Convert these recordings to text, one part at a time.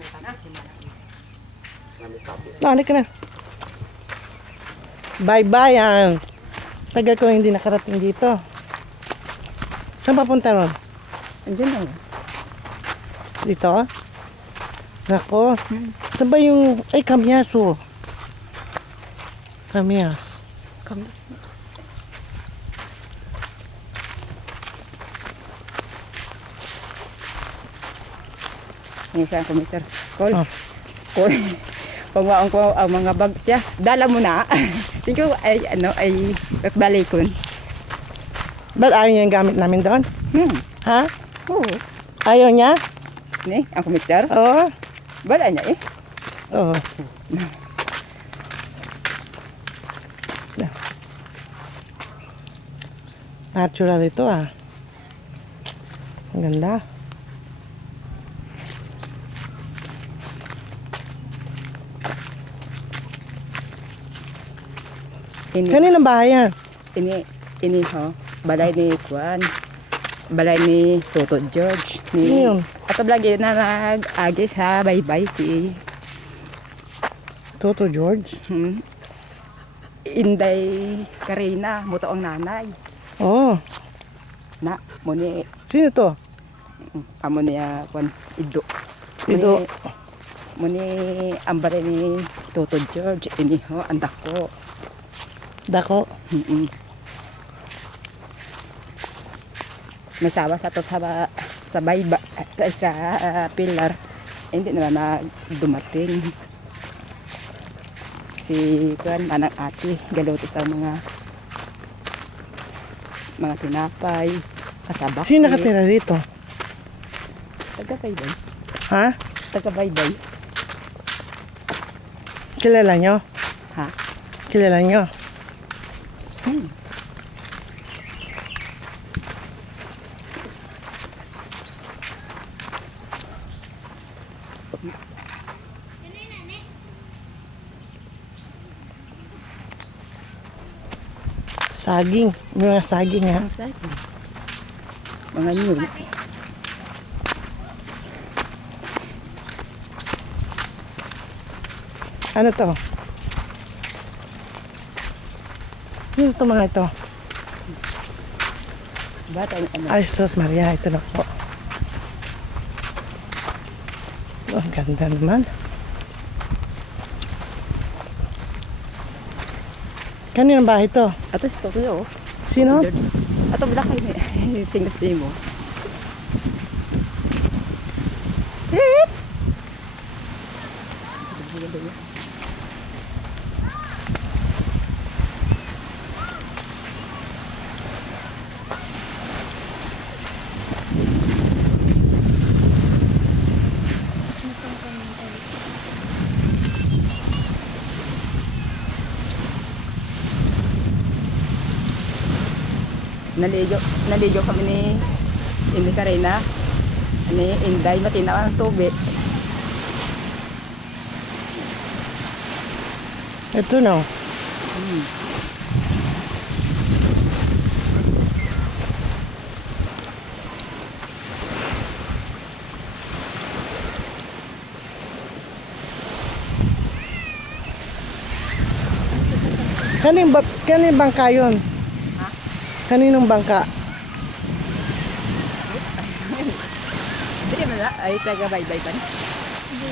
Ano ka na? Bye-bye yan. Tagal ko hindi nakarating dito. Saan papunta ron? Andiyan lang. Dito? Nako. Saan ba yung... Ay, Kamyaso. Kamyas. Kami. Ngayon siya ang kumitar. Call. Oh. Call. Pangwaon ko ang mga bag siya. Dala mo na. Tingko ay balikon. Ba't ayaw niya yung gamit namin doon? Ha? Oo. Ayaw niya? Ni, ang kumitar. Oo. Bala niya eh. Oo. Natural ito ah. Ang ganda. Kaninang bahay yan? Ini ho. Balay ni Juan. Balay ni Toto George. Ni, Yun. Ato lagi na nag-agi sa baybay si Toto George? Inday Karina, muto ang nanay. Oo. Na, muni, Sino to? amo niya, Ido. Ido. Muni, ambare ni Toto George, iniho, andak ko. Dako. Masawa sa to sa bayba, sa pilar. Hindi naman na dumating. Si Kuan, manang ate, galoto sa mga tinapay, kasabak. Sino nakatira dito? Taga-baybay. Ha? Taga-baybay. Kilala nyo? Ha? Kilala nyo? Saging. May mga saging ha. Mga nyug. Ano to? Sino to mga ito? Bata, ano? Ay, sus Maria. Ito na po. Oh, ang ganda naman. Kanino bahay to? Ato si Toto yo. Sino? Ato black ni singas mo. Naligo kami ni Inday Karina. Ni Inday, matinaw ang tubig. Ito no. Kaning bangka yun? Kaninong bangka? Hindi mo na, ay taga-baybay ba?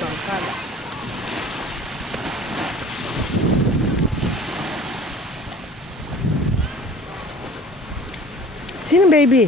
Bangka. Sino baby?